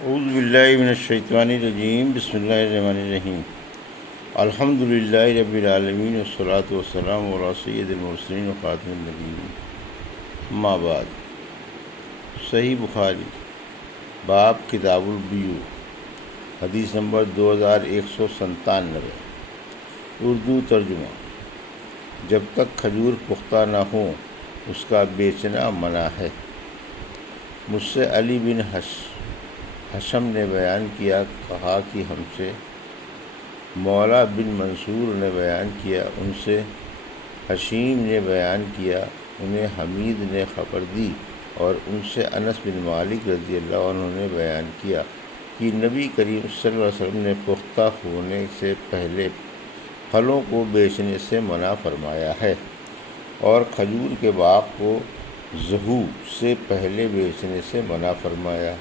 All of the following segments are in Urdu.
اعوذ باللہ من الشیطان الرجیم بسم اللہ الرحمن الرحیم الحمد للہ رب العالمین والصلاة والسلام علی سید المرسلین وخاتم النبیین اما بعد۔ صحیح بخاری باب کتاب البیوع حدیث نمبر 2197۔ اردو ترجمہ۔ جب تک کھجور پختہ نہ ہوں اس کا بیچنا منع ہے۔ مجھ سے علی بن حشم نے بیان کیا، کہا کہ ہم سے مولا بن منصور نے بیان کیا، ان سے حشیم نے بیان کیا، انہیں حمید نے خبر دی، اور ان سے انس بن مالک رضی اللہ عنہ نے بیان کیا کہ نبی کریم صلی اللہ علیہ وسلم نے پختہ ہونے سے پہلے پھلوں کو بیچنے سے منع فرمایا ہے، اور کھجور کے باغ کو ظہور سے پہلے بیچنے سے منع فرمایا۔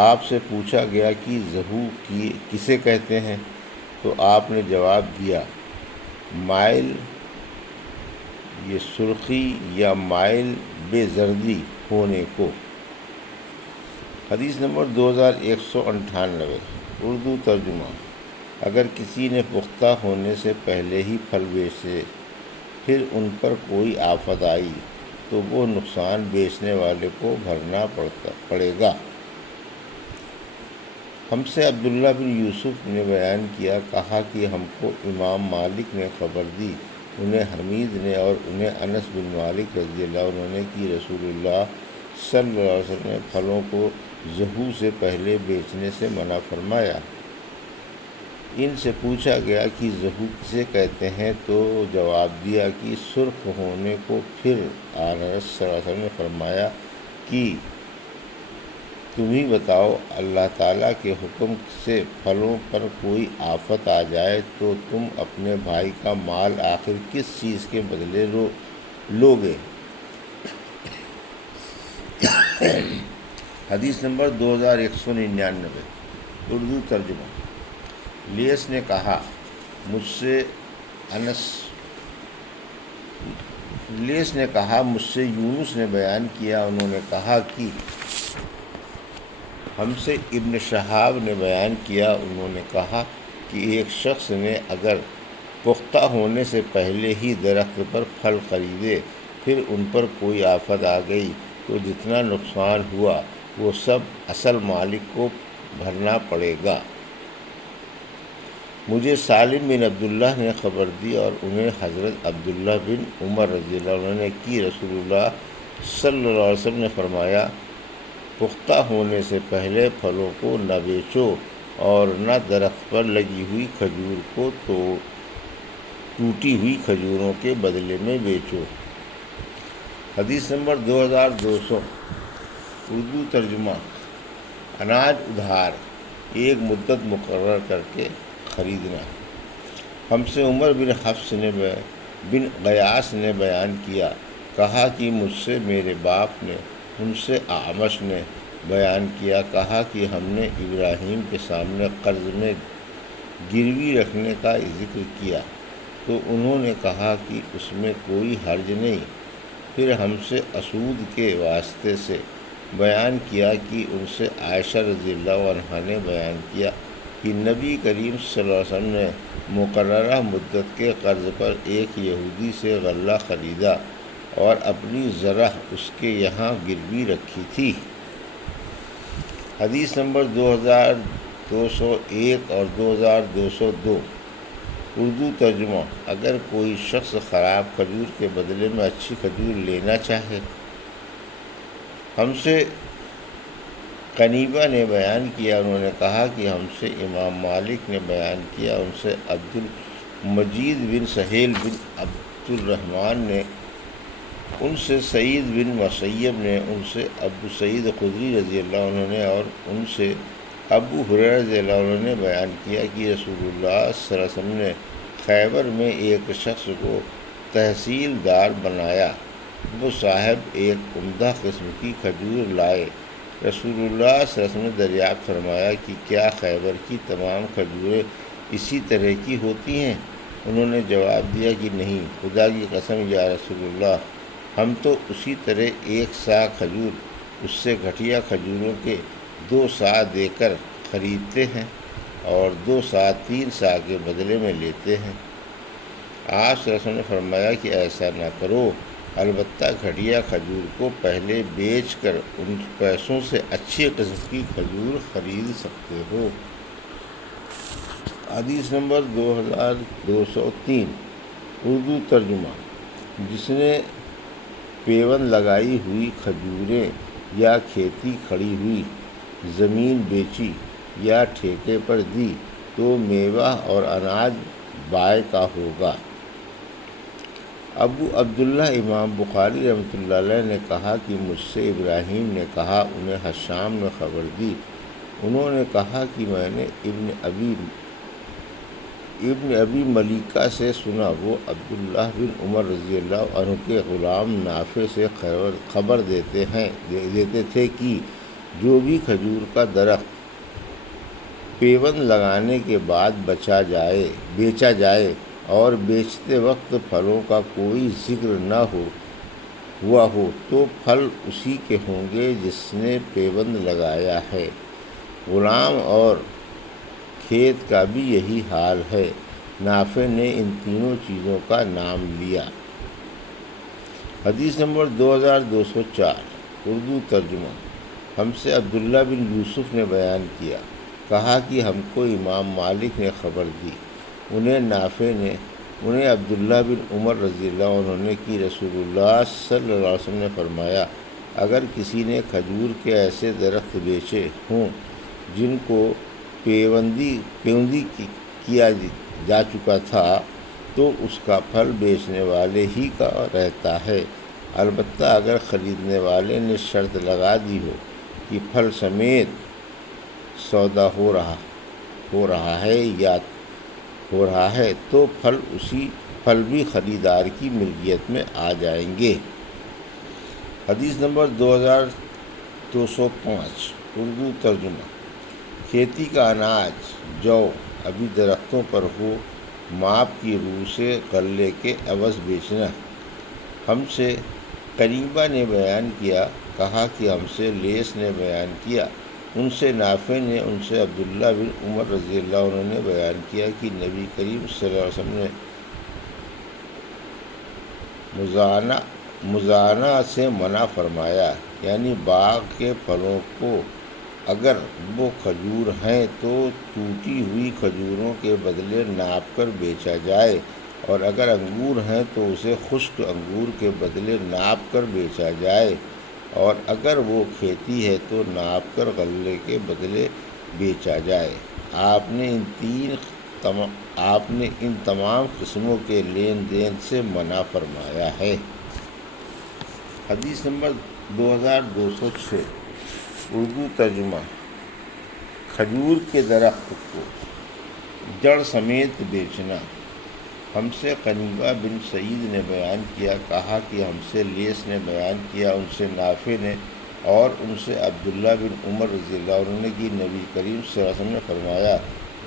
آپ سے پوچھا گیا کہ ظہور کسے کہتے ہیں؟ تو آپ نے جواب دیا، مائل یہ سرخی یا مائل بے زردی ہونے کو۔ حدیث نمبر 2198۔ اردو ترجمہ۔ اگر کسی نے پختہ ہونے سے پہلے ہی پھل بیچے، پھر ان پر کوئی آفت آئی تو وہ نقصان بیچنے والے کو بھرنا پڑے گا۔ ہم سے عبداللہ بن یوسف نے بیان کیا، کہا کہ ہم کو امام مالک نے خبر دی، انہیں حمید نے اور انہیں انس بن مالک رضی اللہ عنہ نے کہ رسول اللہ صلی اللہ علیہ وسلم نے پھلوں کو ظہور سے پہلے بیچنے سے منع فرمایا۔ ان سے پوچھا گیا کہ ظہور کسے کہتے ہیں؟ تو جواب دیا کہ سرخ ہونے کو۔ پھر آنس صلی اللہ علیہ وسلم نے فرمایا کہ تم ہی بتاؤ، اللہ تعالیٰ کے حکم سے پھلوں پر کوئی آفت آ جائے تو تم اپنے بھائی کا مال آخر کس چیز کے بدلے لو گے؟ حدیث نمبر 2199۔ اردو ترجمہ۔ لیس نے کہا مجھ سے یونس نے بیان کیا، انہوں نے کہا کہ ہم سے ابن شہاب نے بیان کیا، انہوں نے کہا کہ ایک شخص نے اگر پختہ ہونے سے پہلے ہی درخت پر پھل خریدے، پھر ان پر کوئی آفت آ گئی تو جتنا نقصان ہوا وہ سب اصل مالک کو بھرنا پڑے گا۔ مجھے سالم بن عبداللہ نے خبر دی، اور انہیں حضرت عبداللہ بن عمر رضی اللہ عنہ نے کہ رسول اللہ صلی اللہ علیہ وسلم نے فرمایا، پختہ ہونے سے پہلے پھلوں کو نہ بیچو اور نہ درخت پر لگی ہوئی کھجور کو ٹوٹی ہوئی کھجوروں کے بدلے میں بیچو۔ حدیث نمبر 2200۔ اردو ترجمہ۔ اناج ادھار ایک مدت مقرر کر کے خریدنا۔ ہم سے عمر بن حفص بن غیاث نے بیان کیا، کہا کہ مجھ سے میرے باپ نے، ان سے اعمش نے بیان کیا، کہا کہ ہم نے ابراہیم کے سامنے قرض میں گروی رکھنے کا ذکر کیا تو انہوں نے کہا کہ اس میں کوئی حرج نہیں۔ پھر ہم سے اسود کے واسطے سے بیان کیا کہ ان سے عائشہ رضی اللہ عنہا نے بیان کیا کہ نبی کریم صلی اللہ علیہ وسلم نے مقررہ مدت کے قرض پر ایک یہودی سے غلہ خریدا اور اپنی زرع اس کے یہاں گروی رکھی تھی۔ حدیث نمبر 2201 اور 2202۔ اردو ترجمہ۔ اگر کوئی شخص خراب کھجور کے بدلے میں اچھی کھجور لینا چاہے۔ ہم سے قنیبہ نے بیان کیا، انہوں نے کہا کہ ہم سے امام مالک نے بیان کیا، ان سے عبد المجید بن سہیل بن عبد الرحمن نے، ان سے سعید بن مسیب نے، ان سے ابو سعید خدری رضی اللہ عنہ نے، اور ان سے ابو ہریرہ رضی اللہ عنہ نے بیان کیا کہ رسول اللہ صلی اللہ علیہ وسلم نے خیبر میں ایک شخص کو تحصیلدار بنایا، وہ صاحب ایک عمدہ قسم کی کھجور لائے۔ رسول اللہ صلی اللہ علیہ وسلم نے دریافت فرمایا کہ کیا خیبر کی تمام کھجوریں اسی طرح کی ہوتی ہیں؟ انہوں نے جواب دیا کہ نہیں، خدا کی قسم یا رسول اللہ، ہم تو اسی طرح ایک سا کھجور اس سے گھٹیا کھجوروں کے 2 سا دے کر خریدتے ہیں اور 2 سا 3 سا کے بدلے میں لیتے ہیں۔ آپ صلی اللہ علیہ وسلم نے فرمایا کہ ایسا نہ کرو، البتہ گھٹیا کھجور کو پہلے بیچ کر ان پیسوں سے اچھی قسم کی کھجور خرید سکتے ہو۔ حدیث نمبر 2203 اردو ترجمہ۔ جس نے پیوند لگائی ہوئی کھجوریں یا کھیتی کھڑی ہوئی زمین بیچی یا ٹھیکے پر دی تو میوہ اور اناج بائے کا ہوگا۔ ابو عبداللہ امام بخاری رحمۃ اللہ علیہ نے کہا کہ مجھ سے ابراہیم نے کہا، انہیں حشام نے خبر دی، انہوں نے کہا کہ میں نے ابن ابی ملیکہ سے سنا، وہ عبداللہ بن عمر رضی اللہ عنہ کے غلام نافع سے خبر دیتے تھے کہ جو بھی کھجور کا درخت پیوند لگانے کے بعد بیچا جائے اور بیچتے وقت پھلوں کا کوئی ذکر نہ ہوا ہو تو پھل اسی کے ہوں گے جس نے پیوند لگایا ہے۔ غلام اور کھیت کا بھی یہی حال ہے۔ نافع نے ان تینوں چیزوں کا نام لیا۔ حدیث نمبر 2204 اردو ترجمہ۔ ہم سے عبداللہ بن یوسف نے بیان کیا، کہا کہ ہم کو امام مالک نے خبر دی، انہیں عبداللہ بن عمر رضی اللہ عنہ نے کہ رسول اللہ صلی اللہ علیہ وسلم نے فرمایا، اگر کسی نے کھجور کے ایسے درخت بیچے ہوں جن کو پیوندی کیا جا چکا تھا تو اس کا پھل بیچنے والے ہی کا رہتا ہے، البتہ اگر خریدنے والے نے شرط لگا دی ہو کہ پھل سمیت سودا ہو رہا ہے تو پھل بھی خریدار کی ملکیت میں آ جائیں گے۔ حدیث نمبر 2205 اردو ترجمہ۔ کھیتی کا اناج جو ابھی درختوں پر ہو ماپ کی روح سے غلے کے عوض بیچنا۔ ہم سے قریبہ نے بیان کیا، کہا کہ ہم سے لیث نے بیان کیا، ان سے نافع نے، ان سے عبداللہ بن عمر رضی اللہ عنہ نے بیان کیا کہ نبی کریم صلی اللہ علیہ وسلم نے مزانہ سے منع فرمایا، یعنی باغ کے پھلوں کو اگر وہ کھجور ہیں تو ٹوٹی ہوئی کھجوروں کے بدلے ناپ کر بیچا جائے، اور اگر انگور ہیں تو اسے خشک انگور کے بدلے ناپ کر بیچا جائے، اور اگر وہ کھیتی ہے تو ناپ کر غلے کے بدلے بیچا جائے۔ آپ نے ان تمام قسموں کے لین دین سے منع فرمایا ہے۔ حدیث نمبر 2206 اردو ترجمہ۔ کھجور کے درخت کو جڑ سمیت بیچنا۔ ہم سے قنیبہ بن سعید نے بیان کیا، کہا کہ ہم سے لیث نے بیان کیا، ان سے نافع نے اور ان سے عبداللہ بن عمر رضی اللہ عنہ نے کہ نبی کریم صلی اللہ علیہ وسلم نے فرمایا،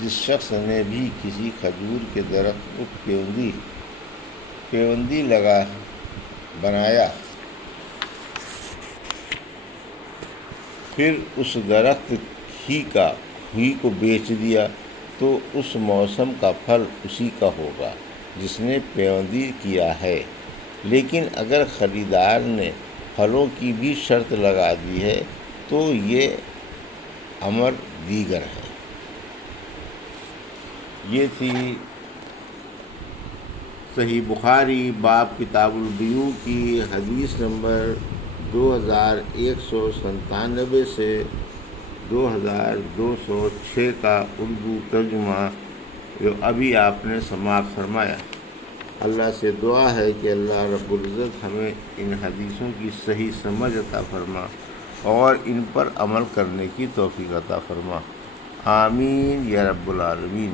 جس شخص نے بھی کسی کھجور کے درخت کو پیوندی بنایا پھر اس درخت ہی کو بیچ دیا تو اس موسم کا پھل اسی کا ہوگا جس نے پیوندی کیا ہے، لیکن اگر خریدار نے پھلوں کی بھی شرط لگا دی ہے تو یہ امر دیگر ہے۔ یہ تھی صحیح بخاری باب کتاب البیوع کی حدیث نمبر 2197 سے 2206 کا اردو ترجمہ جو ابھی آپ نے سماعت فرمایا۔ اللہ سے دعا ہے کہ اللہ رب العزت ہمیں ان حدیثوں کی صحیح سمجھ عطا فرما اور ان پر عمل کرنے کی توفیق عطا فرما، آمین یا رب العالمین۔